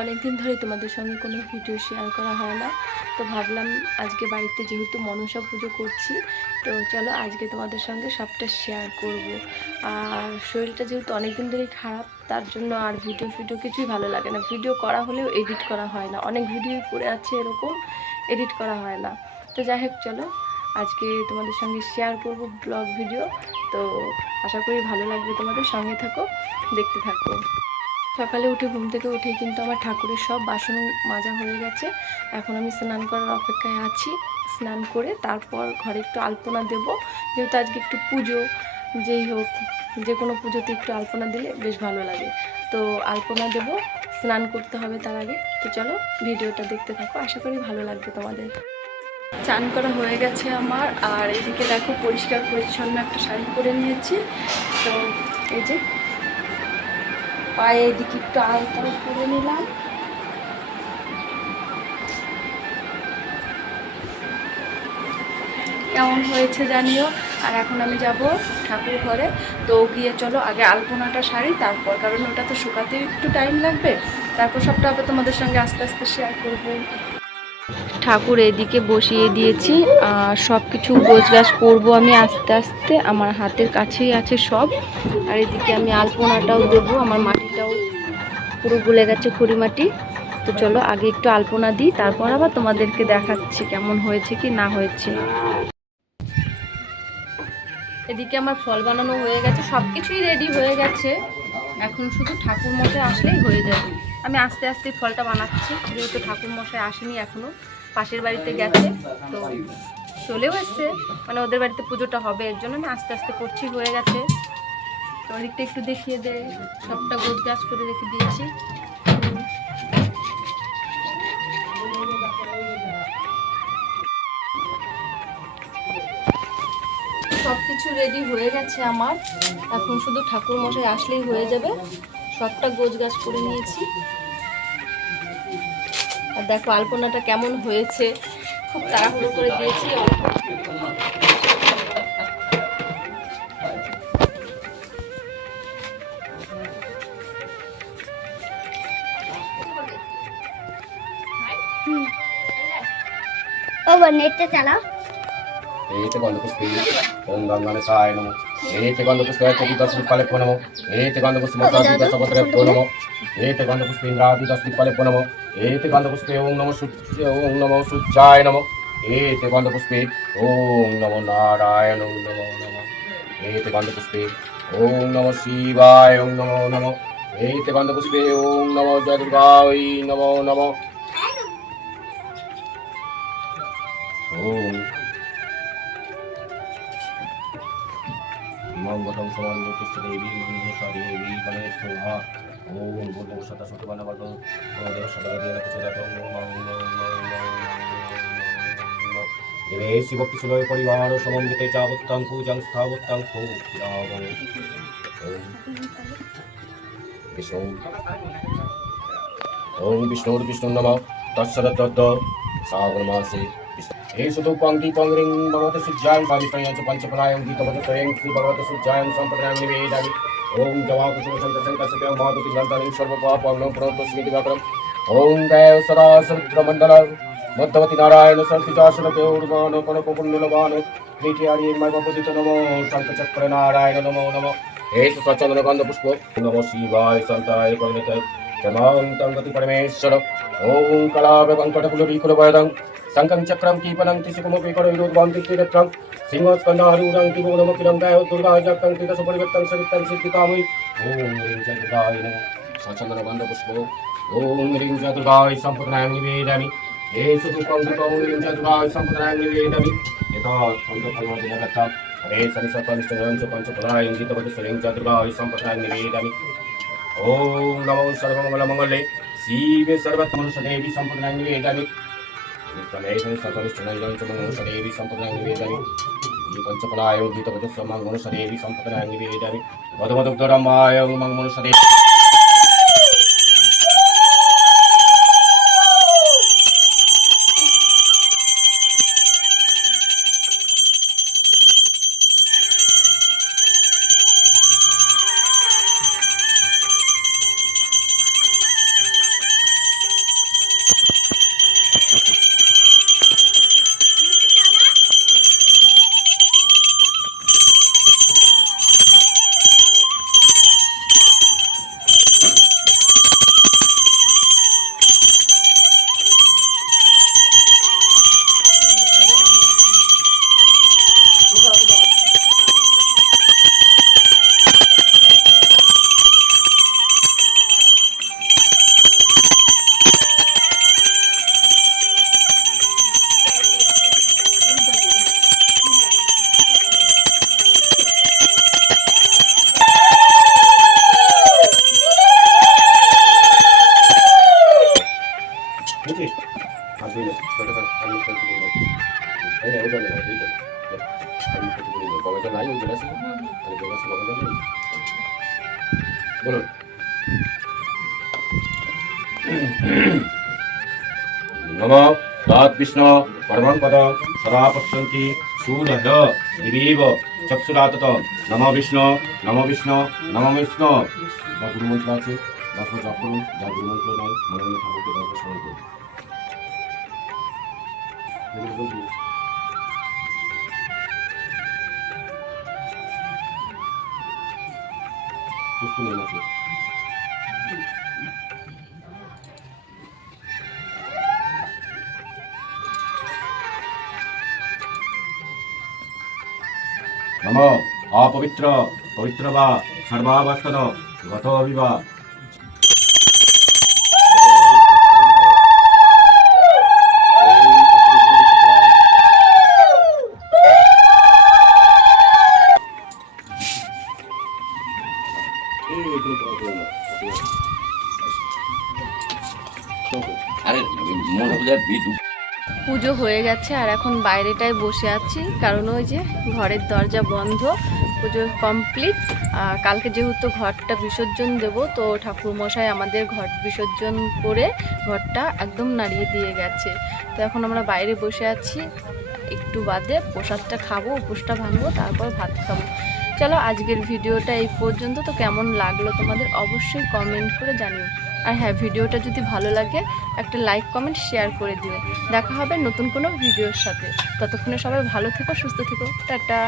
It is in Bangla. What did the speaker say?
অনেকদিন ধরে তোমাদের সঙ্গে কোনো ভিডিও শেয়ার করা হয় না, তো ভাবলাম আজকে বাড়িতে যেহেতু মনসা পুজো করছি, তো চলো আজকে তোমাদের সঙ্গে সবটা শেয়ার করব। আর শরীরটা যেহেতু অনেকদিন ধরেই খারাপ, তার জন্য আর ভিডিও কিছুই ভালো লাগে না। ভিডিও করা হলেও এডিট করা হয় না, অনেক ভিডিও পড়ে আছে এরকম, এডিট করা হয় না। তো যাই হোক, চলো আজকে তোমাদের সঙ্গে শেয়ার করব ব্লগ ভিডিও। তো আশা করি ভালো লাগবে, তোমাদের সঙ্গে থাকো, দেখতে থাকো। সকালে উঠে ঘুম থেকে উঠেই কিন্তু আমার ঠাকুরের সব বাসন মাজা হয়ে গেছে। এখন আমি স্নান করার অপেক্ষায় আছি। স্নান করে তারপর ঘরে একটু আলপনা দেব, যেহেতু আজকে একটু পুজো। যেই হোক, যে কোনো পুজোতে একটু আলপনা দিলে বেশ ভালো লাগে। তো আলপনা দেব, স্নান করতে হবে তার আগে। তো চলো ভিডিওটা দেখতে থাকো, আশা করি ভালো লাগবে তোমাদের। চান করা হয়ে গেছে আমার, আর এদিকে দেখো পরিষ্কার পরিচ্ছন্ন একটা শাড়ি পরে নিয়েছি। তো এই যে পায়ে এদিকে একটু আলতা করে নিলাম। কেমন হয়েছে জানিও। আর এখন আমি যাব ঠাকুর ঘরে। তো গিয়ে চলো আগে আলপনাটা সারি, তারপর, কারণ ওটা তো শুকাতে একটু টাইম লাগবে। তারপর সবটা আবার তোমাদের সঙ্গে আস্তে আস্তে শেয়ার করবো। ঠাকুর এদিকে বসিয়ে দিয়েছি, আর সব কিছু গোছগাছ করবো আমি আস্তে আস্তে, আমার হাতের কাছেই আছে সব। আর এদিকে আমি আলপনাটাও দেবো, আমার মাটিটাও পুরো গুলে গেছে, খড়ি মাটি। তো চলো আগে একটু আলপনা দিই, তারপর আবার তোমাদেরকে দেখাচ্ছি কেমন হয়েছে কি না হয়েছে। এদিকে আমার ফল বানানো হয়ে গেছে, সব কিছুই রেডি হয়ে গেছে। এখন শুধু ঠাকুর মশাই আসলেই হয়ে যাবে। আমি আস্তে আস্তে ফলটা বানাচ্ছি, যেহেতু ঠাকুর মশাই আসেনি এখনো, পাশের বাড়িতে গেছে। তো চলেও এসছে, মানে ওদের বাড়িতে পুজোটা হবে, এর জন্য আমি আস্তে আস্তে করছি, হয়ে গেছে। তো ওদিকটা একটু দেখিয়ে দে, সবটা গোছ গাছ করে রেখে দিয়েছি। সব কিছু রেডি হয়ে গেছে আমার, এখন শুধু ঠাকুর মশাই আসলেই হয়ে যাবে। সবটা গোছগাছ করে নিয়েছি। আর দেখো আলপনাটা কেমন হয়েছে, খুব তাড়াহুড়ো করে দিয়েছি অল্প। ও নেটটা চালাও। ఏతే గంధపుష్పే ఓం గంగనసాయ నమో ఏతే గంధపుష్పాయ చకితస్మిఫలే నమో ఏతే గంధపుష్పమసాదిత సపత్రే నమో ఏతే గంధపుష్పేంద్రాదిత స్మిఫలే నమో ఏతే గంధపుష్పే ఓం నమో సూర్యాయ నమో ఏతే గంధపుష్పే ఓం నమో నారాయణ నమో నమో ఏతే గంధపుష్పే ఓం నమో శివాయ ఓం నమో నమో ఏతే గంధపుష్పే ఓం నమో జదుర్గాయ నమో నమో ఓం मंगलम समानुष्ठ देवी मंगलसा देवी गणेश सोहा ओम भूर्भुव स्वतः सुतवनवतो देव सदादेव कुचरतो देवे शिवक्ति सुलय परिवार समन्विते चावत्तां पूजां स्थावत्तां स्तोत्रावं विष्णु ओम विष्णु नमः तत्सदत्त श्रावण मासे एषु तु पंक्ति पंग्रिं भगवते सूर्याय स्वादिष्टयं च पंचफलायं गीतवत स्वयं श्री भगवते सूर्याय संप्रदायं निवेदयामि ओम जवाकुसुम शंकर माधुति ग्रंथानि सर्वपापं प्रणतो स्मृतिवाक्रम ओम देव सदा समुद्रमंडल मध्यवती नारायण सरसिजासनते उर्वाण कनकपुण्यलवान कृतियारि मयपदित नमो शंखचक्र नारायण नमो नमो एषु सचंदन गंध पुष्प नमो शिवाय संताय परिणत जमां गति परमेश्वर ओम कलाभ कंकटकुलविकुलवयदं शंखं चक्रं कीपनं तिसुकमपि करविरोधवान्ति तीरत्रं सिंहस्कन्धारूढं त्रिभुवनमुखिलं दैव दुर्गा जगतं कृतसुपरिवृत्तं सरितं सिद्धिकामयि ॐ ह्रीं जय दुर्गाय नमः सचन्दनगन्धपुष्पो ॐ ह्रीं जय दुर्गाय सम्प्रदायं निवेदयामि येषु दुःखं दुःखं ह्रीं जय दुर्गाय सम्प्रदायं निवेदयामि यथा फलफलमधिनगतं हरे सनिसपनिष्ठं च पञ्चफलायं गीतवचस्वयं जय दुर्गाय सम्प्रदायं निवेदयामि ॐ नमो सर्वमङ्गलमङ्गले शिवे सर्वतमनुषदेवी सम्प्रदायं निवेदयामि नित्यमेव सर्वनिष्ठनैलं च मङ्गलदेवी सम्प्रदायं निवेदयामि पंचफलायं गीतवचस्व मङ्गलदेवी सम्प्रदायं निवेदयामि वधवदुग्धरमाय मङ्गलदेवी দুই না ছোটো আমি করতে বলবো এই না ওটা না এইটা আমি করতে বলবো বাবাটা নাই ওই গ্লাসে আমি গ্লাসে বাবাটা নেই বলুন নমঃ তৎ বিষ্ণু পরমং পদ সদা পশ্যন্তি সুদহ দিবীব চক্ষুরাতত নমঃ বিষ্ণু নমঃ বিষ্ণু নমঃ বিষ্ণু যা গুরুমন্ত্র আছে দশবার জপ করুন যা গুরুমন্ত্র নাই মনে মনে ঠাকুরকে দশবার স্মরণ করুন পুষ্প নিয়ে নাকি নম অপবিত্র পবিত্র বা সর্বাবস্থন গত বিবা আরে মনে পূজার বিদু পুজো হয়ে গেছে আর এখন বাইরেটায় বসে আছি, কারণ ওই যে ঘরের দরজা বন্ধ, পুজো কমপ্লিট। কালকে যেহেতু ঘরটা বিসর্জন দেব, তো ঠাকুরমশাই আমাদের ঘর বিসর্জন করে ঘরটা একদম নাড়িয়ে দিয়ে গেছে। তো এখন আমরা বাইরে বসে আছি, একটু বাদে প্রসাদটা খাবো, উপোসটা ভাঙবো, তারপর ভাত খাবো। চলো আজকের ভিডিওটা এই পর্যন্ত। তো কেমন লাগলো তোমাদের অবশ্যই কমেন্ট করে জানিও। আর হ্যাঁ, ভিডিওটা যদি ভালো লাগে একটা লাইক কমেন্ট শেয়ার করে দিও। দেখা হবে নতুন কোনো ভিডিওর সাথে। ততক্ষণে সবাই ভালো থেকো, সুস্থ থেকো, টাটা।